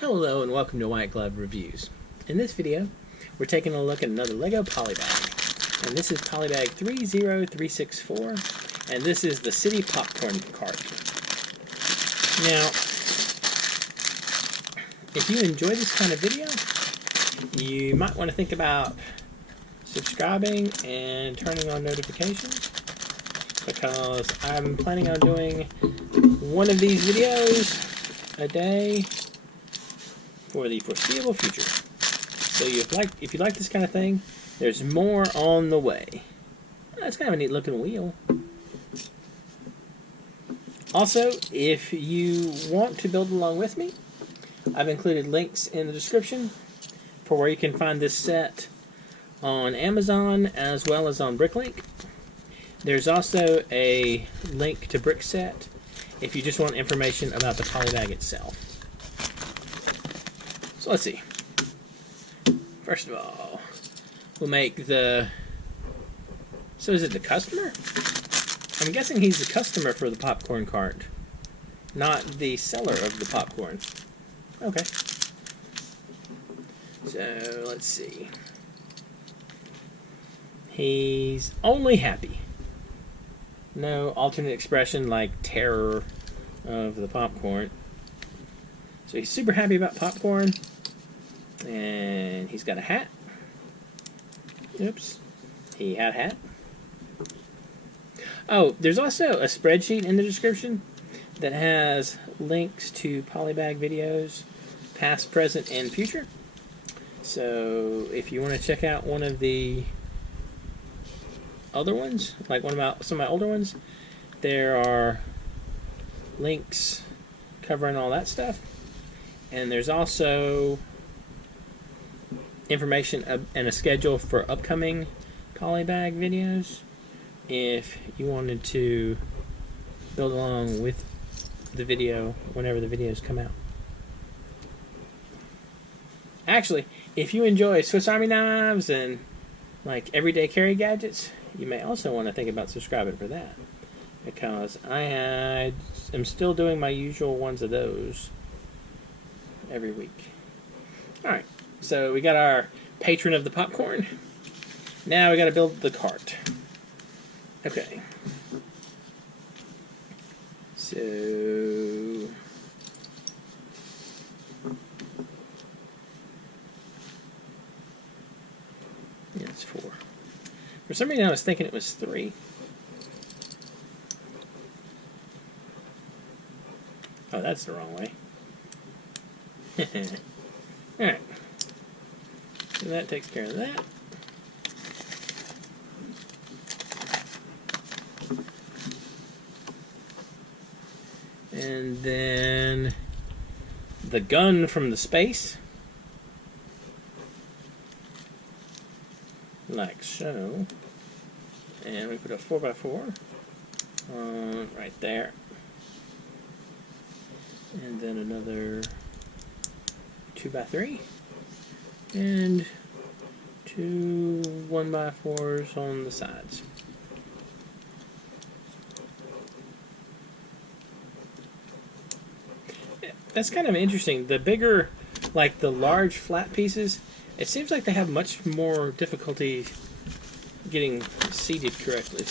Hello and welcome to White Glove Reviews. In this video, we're taking a look at another LEGO Polybag. And this is Polybag 30364, and this is the City Popcorn Cart. Now, if you enjoy this kind of video, you might want to think about subscribing and turning on notifications, because I'm planning on doing one of these videos a day for the foreseeable future. So if you like this kind of thing, there's more on the way. That's kind of a neat looking wheel. Also, if you want to build along with me, I've included links in the description for where you can find this set on Amazon as well as on Bricklink. There's also a link to Brickset if you just want information about the Polybag itself. So let's see. First of all, we'll make the... So is it the customer? I'm guessing he's the customer for the popcorn cart, not the seller of the popcorn. Okay. So let's see. He's only happy. No alternate expression like terror of the popcorn. So he's super happy about popcorn. And he's got a hat. Oops. He had a hat. Oh, there's also a spreadsheet in the description that has links to Polybag videos, past, present, and future. So if you want to check out one of the other ones, like some of my older ones, there are links covering all that stuff. And there's also information and a schedule for upcoming Polybag videos if you wanted to build along with the video whenever the videos come out. Actually, if you enjoy Swiss Army knives and like everyday carry gadgets, you may also want to think about subscribing for that, because I am still doing my usual ones of those every week. Alright, so we got our patron of the popcorn. Now we got to build the cart. Okay. So yeah, it's 4. For some reason I was thinking it was 3. Oh, that's the wrong way. Alright. So that takes care of that. And then the gun from the space. Like so. And we put a 4x4 right there. And then another 2x3. And 2 1x4s on the sides. That's kind of interesting. The bigger, like the large flat pieces, it seems like they have much more difficulty getting seated correctly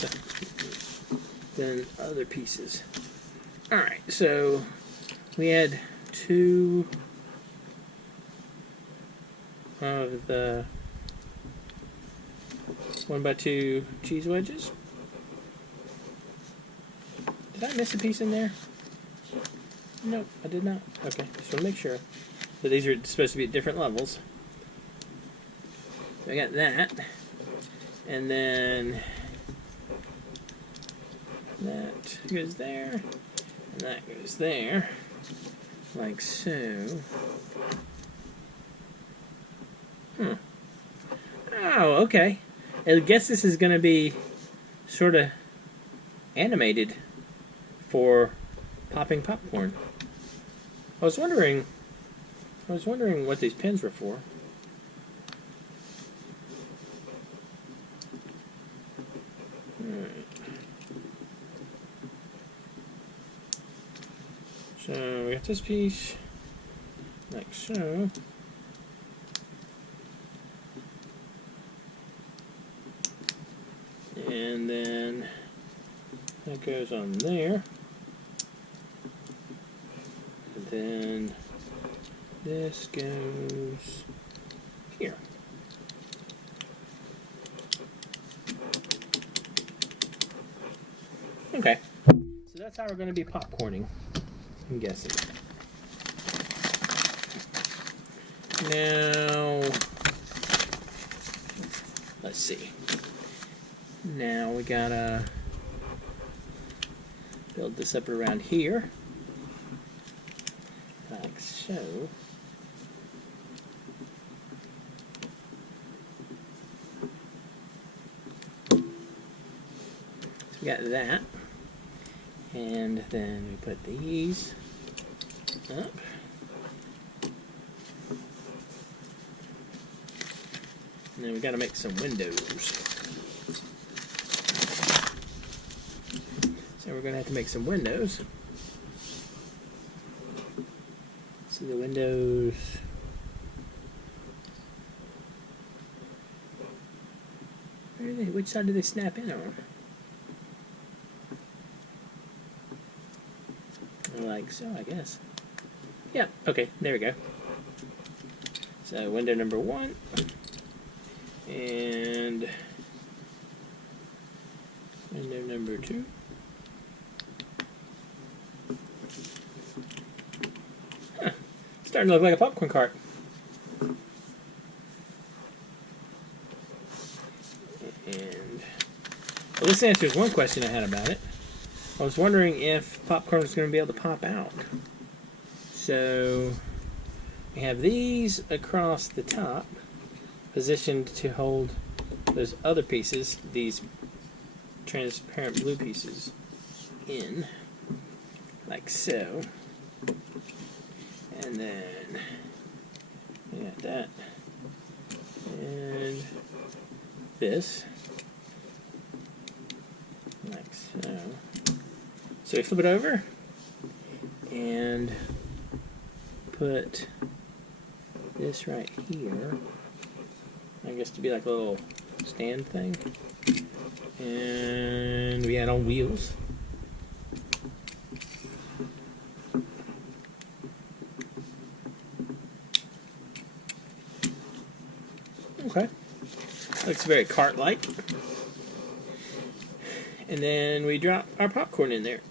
than other pieces. Alright, so we had 2 of the 1x2 cheese wedges. Did I miss a piece in there? Nope, I did not. Okay, just want to make sure. So these are supposed to be at different levels. So I got that. And then that goes there. And that goes there. Like so. Oh, okay. I guess this is going to be sort of animated for popping popcorn. I was wondering what these pins were for. Alright. So we got this piece. like so. And then that goes on there. And then this goes here. Okay, so that's how we're going to be popcorning, I'm guessing. Now, let's see. Now we gotta build this up around here, like so. So we got that. And then we put these up. And then we got to make some windows. So we're going to have to make some windows. So the windows... Where are they? Which side do they snap in on? Like so, I guess. Yeah, okay, there we go. So window number 1 and window number 2. Huh. Starting to look like a popcorn cart. And well, this answers one question I had about it. I was wondering if popcorn was going to be able to pop out. So we have these across the top, positioned to hold those other pieces, these transparent blue pieces, in, like so. And then we got that. And this, like so. So we flip it over and put this right here, I guess to be like a little stand thing, and we add on wheels. Okay, looks very cart-like. And then we drop our popcorn in there.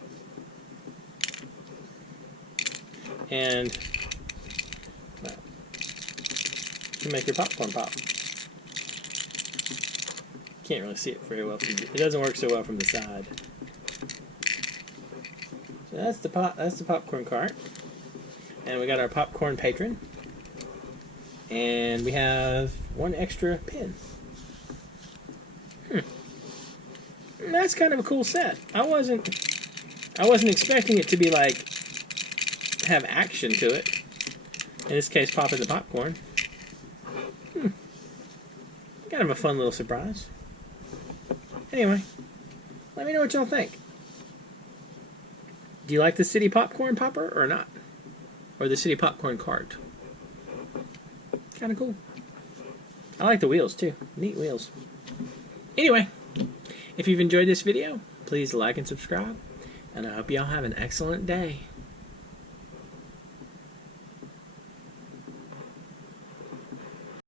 And well, you make your popcorn pop. Can't really see it very well. It doesn't work so well from the side. So that's the popcorn cart. And we got our popcorn patron. And we have one extra pin. That's kind of a cool set. I wasn't expecting it to be like have action to it. In this case, popping the popcorn. Kind of a fun little surprise. Anyway, let me know what y'all think. Do you like the city popcorn popper or not? Or the city popcorn cart? Kind of cool. I like the wheels too. Neat wheels. Anyway, if you've enjoyed this video, please like and subscribe. And I hope y'all have an excellent day.